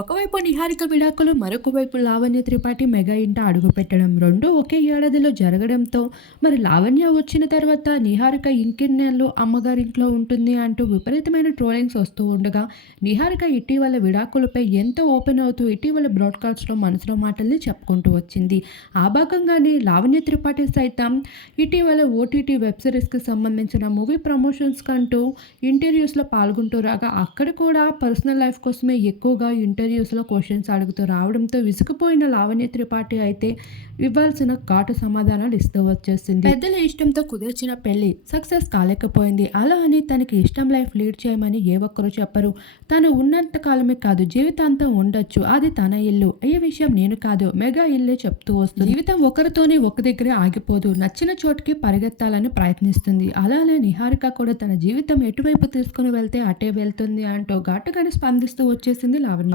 ఒకవైపు నిహారిక విడాకులు, మరొక వైపు లావణ్య త్రిపాఠి మెగా ఇంట అడుగుపెట్టడం రెండూ ఒకే ఏడాదిలో జరగడంతో మరి లావణ్య వచ్చిన తర్వాత నిహారిక ఇంకెన్నేళ్ళు అమ్మగారింట్లో ఉంటుంది అంటూ విపరీతమైన ట్రోలింగ్స్ వస్తూ ఉండగా, నిహారిక ఇటీవల విడాకులపై ఎంతో ఓపెన్ అవుతూ ఇటీవల బ్రాడ్కాస్ట్లో మనసులో మాటల్ని చెప్పుకుంటూ వచ్చింది. ఆ భాగంగానే లావణ్య త్రిపాఠి సైతం ఇటీవల ఓటీటీ వెబ్ సిరీస్కి సంబంధించిన మూవీ ప్రమోషన్స్ కంటూ ఇంటర్వ్యూస్లో పాల్గొంటూ రాగా, అక్కడ కూడా పర్సనల్ లైఫ్ కోసమే ఎక్కువగా ఇంటర్వ్యూస్లో క్వశ్చన్స్ అడుగుతూ రావడంతో విసిగిపోయిన లావణ్య త్రిపాఠి అయితే ఇవ్వాల్సిన ఘాటు సమాధానాలు ఇస్తూ వచ్చేసింది. పెద్దల ఇష్టంతో కుదిర్చిన పెళ్లి సక్సెస్ కాలేకపోయింది. అలా అని తనకి ఇష్టం లైఫ్ లీడ్ చేయమని ఏ ఒక్కరూ చెప్పరు. తను ఉన్నంత కాలమే కాదు, జీవితాంతం ఉండొచ్చు. అది తన ఇల్లు. ఈ విషయం నేను కాదు, మెగా ఇల్లే చెప్తూ వస్తుంది. జీవితం ఒకరితోనే ఒక దగ్గరే ఆగిపోదు, నచ్చిన చోటుకి పరిగెత్తాలని ప్రయత్నిస్తుంది. అలానే నిహారిక కూడా తన జీవితం ఎటువైపు తీసుకుని వెళ్తే అటే వెళ్తుంది అంటూ ఘాటుగానే స్పందిస్తూ వచ్చేసింది లావణ్య.